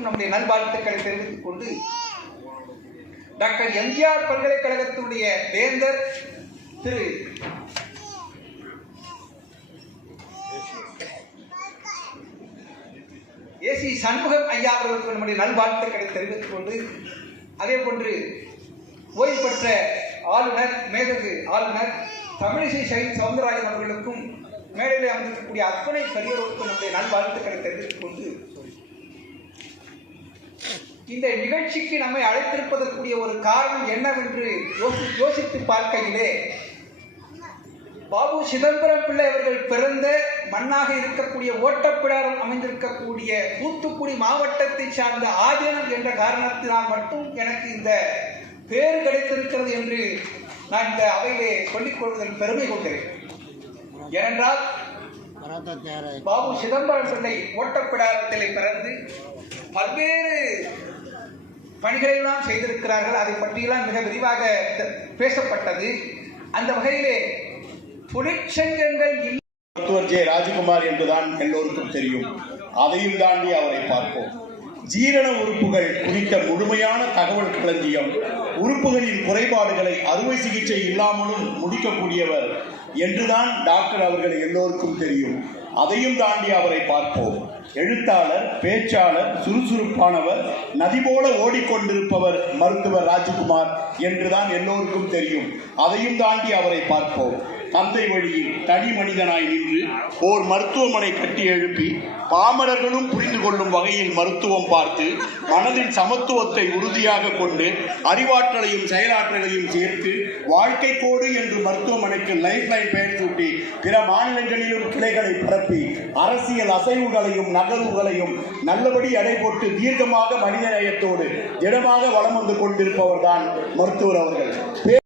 அனைவருக்கும் நம்முடைய நல்வாழ்த்துக்களை தெரிவித்துக் கொண்டு டாக்டர் எம்ஜிஆர் பல்கலைக்கழகத்தினுடைய வேந்தர் திரு ஏசி சண்முகம் ஐயா அவர்களுக்கு நம்முடைய நல்வாழ்த்துக்களை தெரிவித்துக் கொண்டு அதே போன்று ஓய்வு பெற்ற ஆளுநர் மேதகு ஆளுநர் தமிழிசை சைன் சவுந்தரராஜன் அவர்களுக்கும் மேடையில் அமர்ந்திருக்கக்கூடிய அத்தனை பெரியவர்களுக்கும் நம்முடைய நல்வாழ்த்துக்களை தெரிவித்துக் கொண்டு இந்த நிகழ்ச்சிக்கு நம்மை அழைத்திருப்பதற்குரிய ஒரு காரணம் என்னவென்று யோசி யோசித்து பார்க்கையிலே. பாபு சிதம்பரம் பிள்ளை அவர்கள் பிறந்த மண்ணாக இருக்கக்கூடிய ஓட்டப்பிடாரம் அமைந்திருக்கக்கூடிய தூத்துக்குடி மாவட்டத்தை சார்ந்த ஆதீனம் என்ற காரணத்தினால் மட்டும் எனக்கு இந்த பேர் கிடைத்திருக்கிறது என்று நான் இந்த அவையிலே சொல்லிக் கொள்வதில் பெருமை கொண்டேன். ஏனென்றால் பாபு சிதம்பரம் பிள்ளை ஓட்டப்பிடாரத்திலே பிறந்து பல்வேறு பணிகளையெல்லாம் செய்திருக்கிறார்கள். அதை பற்றியெல்லாம் மிக விரிவாக பேசப்பட்டது. அந்த வகையிலே தொழிற்சங்கங்கள் மருத்துவர் ஜே. ராஜகுமார் என்றுதான் எல்லோருக்கும் தெரியும். அதையும் தாண்டி அவரை பார்ப்போம். ஜீரண உறுப்புகள் குறித்த முழுமையான தகவல் களஞ்சியம் உறுப்புகளின் குறைபாடுகளை அறுவை சிகிச்சை இல்லாமலும் முடிக்கக்கூடியவர் என்றுதான் டாக்டர் அவர்கள் எல்லோருக்கும் தெரியும். அதையும் தாண்டி அவரை பார்ப்போம். எழுத்தாளர் பேச்சாளர் சுறுசுறுப்பானவர் நதி போல ஓடிக்கொண்டிருப்பவர் மருத்துவர் ராஜகுமார் என்றுதான் எல்லோருக்கும் தெரியும். அதையும் தாண்டி அவரை பார்ப்போம். தந்தை வழியில் தனி மனிதனாய் நின்று ஓர் மருத்துவமனை கட்டி எழுப்பி பாமரர்களும் புரிந்து கொள்ளும் வகையில் மருத்துவம் பார்த்து மனதில் சமத்துவத்தை உறுதியாக கொண்டு அறிவாற்றலையும் செயலாற்றலையும் சேர்த்து வாழ்க்கை கோடு என்று மருத்துவமனைக்கு லைஃப் லைன் பெயர் சூட்டி பிற மாநிலங்களிலும் கிளைகளை பரப்பி அரசியல் அசைவுகளையும் நகர்வுகளையும் நல்லபடி எடை போட்டு தீர்க்கமாக மனிதநேயத்தோடு திடமாக வலம் வந்து கொண்டிருப்பவர்தான் மருத்துவர் அவர்கள்.